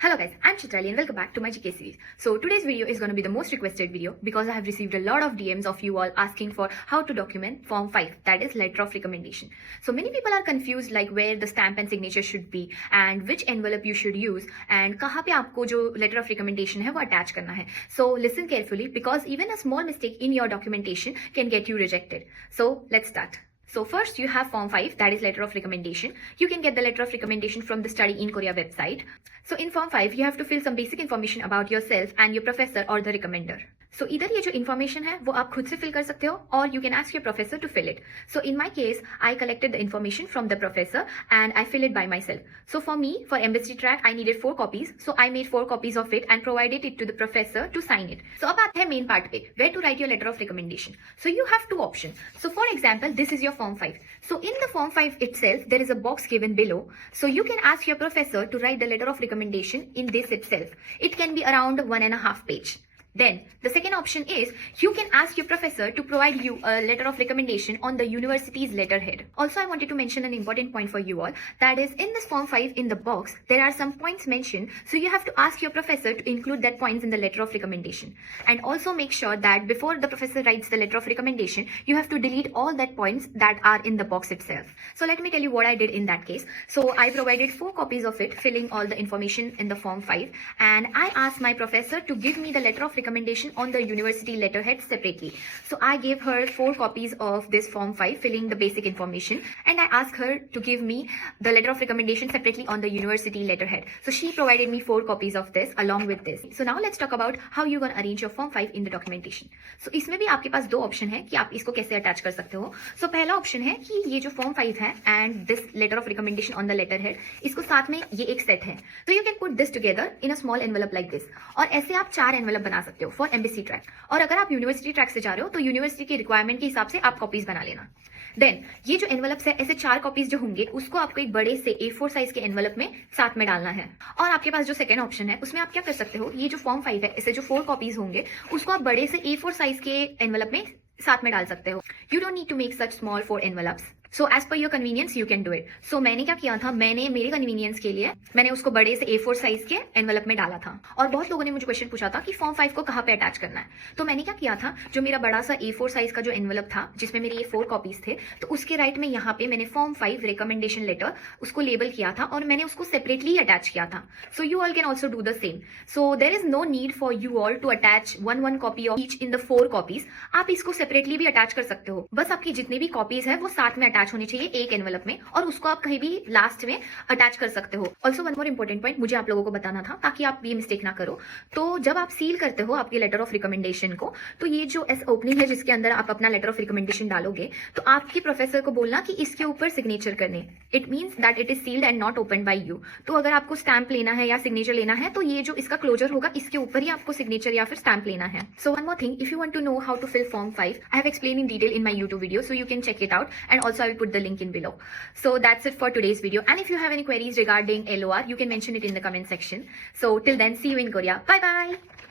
Hello guys, I'm Chitrali and welcome back to my GKS series. So today's video is going to be the most requested video because I have received a lot of DMs of you all asking for how to document Form 5, that is letter of recommendation. So many people are confused like where the stamp and signature should be and which envelope you should use and कहाँ पे आपको जो letter of recommendation है वो attach करना है. So listen carefully because even a small mistake in your documentation can get you rejected. So let's start. So first you have Form 5, that is letter of recommendation. You can get the letter of recommendation from the Study in Korea website. So in Form 5, you have to fill some basic information about yourself and your professor or the recommender. So either ये जो information है वो आप खुद से fill कर सकते हो or you can ask your professor to fill it. So in my case, I collected the information from the professor and I fill it by myself. So for me, for embassy track, I needed 4 copies. So I made 4 copies of it and provided it to the professor to sign it. So अब आते हैं main part पे, where to write your letter of recommendation. So you have 2 options. So for example, this is your Form 5. So in the Form 5 itself, there is a box given below. So you can ask your professor to write the letter of recommendation in this itself. It can be around 1.5 pages. Then the second option is you can ask your professor to provide you a letter of recommendation on the university's letterhead. Also, I wanted to mention an important point for you all. That is, in this Form 5 in the box, there are some points mentioned. So you have to ask your professor to include that points in the letter of recommendation. And also make sure that before the professor writes the letter of recommendation, you have to delete all that points that are in the box itself. So let me tell you what I did in that case. So I provided 4 copies of it, filling all the information in the Form 5. And I asked my professor to give me the letter of recommendation on the university letterhead separately. So I gave her 4 copies of this Form 5 filling the basic information and I asked her to give me the letter of recommendation separately on the university letterhead. So she provided me 4 copies of this along with this. So now let's talk about how you're going to arrange your Form 5 in the documentation. So इसमें भी आपके पास 2 option है कि आप इसको कैसे attach कर सकते हो. So पहला ऑप्शन है कि ये जो Form 5 है and this letter of recommendation on the letterhead, इसको साथ में ये एक सेट है. So you can put this together in a small envelope like this. और ऐसे आप 4 एनवेलप बना सकते हो फॉर एम्बेसी ट्रैक. और अगर आप यूनिवर्सिटी ट्रैक से जा रहे हो तो यूनिवर्सिटी की रिक्वायरमेंट के हिसाब से आप कॉपीज बना लेना. देन ये जो एनवेलप्स है ऐसे 4 कॉपीज जो होंगे उसको आपको एक बड़े से A4 साइज के एनवेलप में साथ में डालना है. और आपके पास जो सेकंड ऑप्शन है उसमें आप क्या कर सकते हो, ये जो Form 5 है ऐसे जो 4 कॉपीज होंगे उसको आप बड़े से A4 साइज के एनवेलप में साथ में डाल सकते हो. You don't need to make such small 4 envelopes. So as per your convenience you can do it. सो मैंने क्या किया था, मैंने मेरे कन्वीनियंस के लिए मैंने उसको बड़े से A4 साइज के एनवेलप में डाला था. और बहुत लोगों ने मुझे क्वेश्चन पूछा था कि Form 5 को कहाँ पे अटैच करना है. तो मैंने क्या किया था, जो मेरा बड़ा सा A4 साइज का जो एनवेलप था जिसमें मेरे ये 4 कॉपीज थे, तो उसके राइट में यहाँ पे मैंने Form 5 रिकमेंडेशन लेटर उसको लेबल किया था और मैंने उसको सेपरेटली अटैच किया था. So you all can also do the same. So there is no need for you all to attach one copy of each in the 4 copies. आप इसको सेपरेटली भी अटैच कर सकते हो. बस आपकी जितनी भी कॉपीज है वो साथ में अटैच होनी चाहिए एक एनवेलप में और उसको आप कहीं भी लास्ट में अटैच कर सकते हो. Also one more important point मुझे आप लोगों को बताना था ताकि आप ये मिस्टेक ना करो. तो जब आप सील करते हो आपके लेटर ऑफ रिकमेंडेशन को, तो ये जो एस ओपनिंग है जिसके अंदर आप अपना लेटर ऑफ रिकमेंडेशन डालोगे, तो आपके प्रोफेसर को बोलना कि इसके ऊपर सिग्नेचर करने. It means that it is sealed and not open by you. तो अगर आपको स्टैंप लेना है या सिग्नेचर लेना है तो ये जो इसका क्लोजर होगा इसके ऊपर ही आपको सिग्नेचर या फिर स्टैंप लेना है. So one more thing, if you want to know how to fill Form 5, I have explained in detail in my YouTube video, so you can check it out and also I will put the link in below. So that's it for today's video, and if you have any queries regarding LOR, you can mention it in the comment section. So till then, see you in Korea. Bye bye.